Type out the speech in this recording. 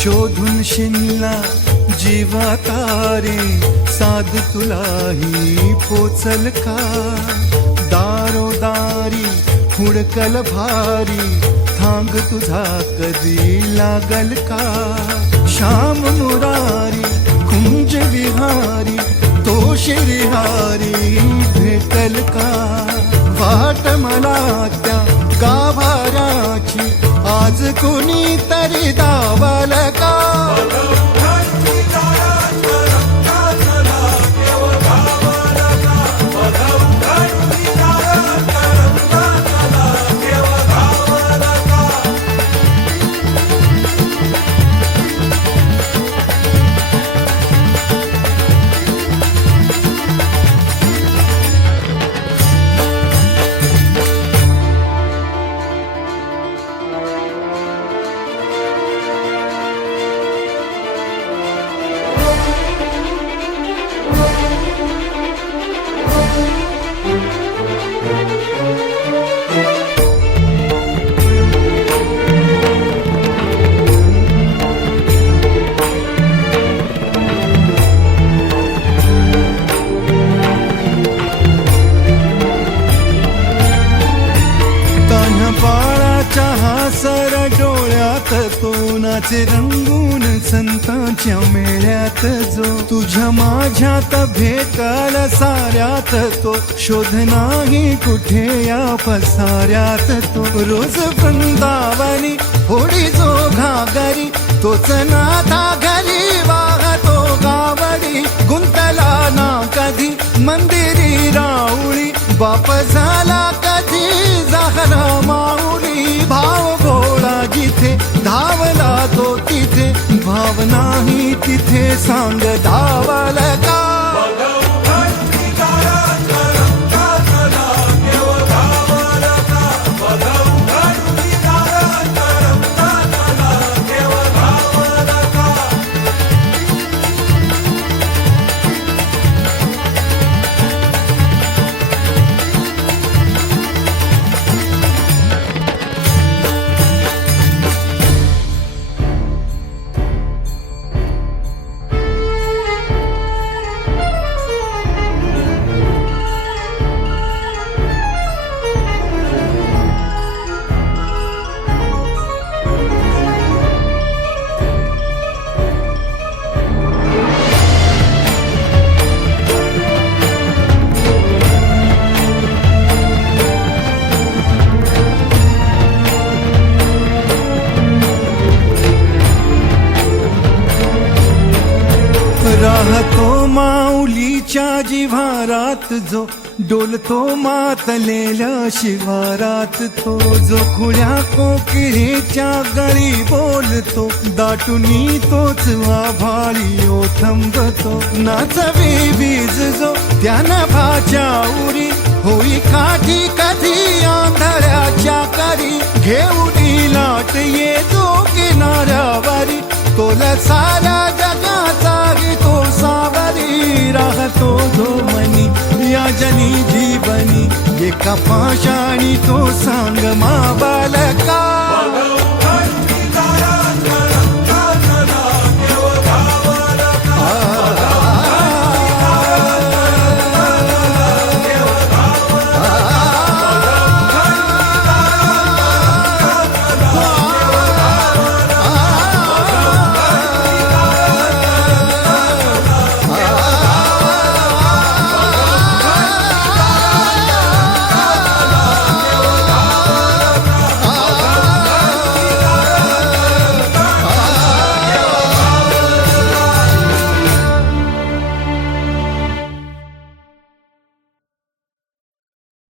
शोधून शिनला जीवा तारे, साध तुलाही पोचल का? दारोदारी हुडकल भारी, थांग तुझा कधी लागल का? श्याम मुरारी कुंज विहारी, तो श्रीहारी भेटल का? वाट मला त्या गाभाराची, आज कुणी तरी दावल का? सर डोळ्यात तो नाचे रंगून संतांच्या मेळ्यात, जो तुझ्या माझ्यात भेटल साऱ्यात, तो शोध नाही कुठे या पसाऱ्यात. तो रोज वृंदावनी होडी जो घागरी, तोच नाथा घरी वाहतो गावडी. गुंतला ना कधी मंदिरी राऊळी, बाप झाला कधी जाहरा माऊली. भाव भोळा जिथे धावला तो तिथे, भाव नाही तिथे सांग धावल का? राहतो माऊलीच्या जिव्हारात, जो डोलतो मातलेल्या शिवारात. तो जो खुळ्या कोकिळेच्या गळी बोलतो, दाटुनी तोच आभाळी ओथंबतो. नाचवे वीज जो त्यानं भाच्या उरी, होई काठी कधी आंधळ्याच्या करी. घेऊन लाट येतो किनाऱ्यावरी, तोला सारा जगाचा तो सावरी. राहतो जो मनी या जनी जीवनी, एका पाशाणी तो सांग मा बालका.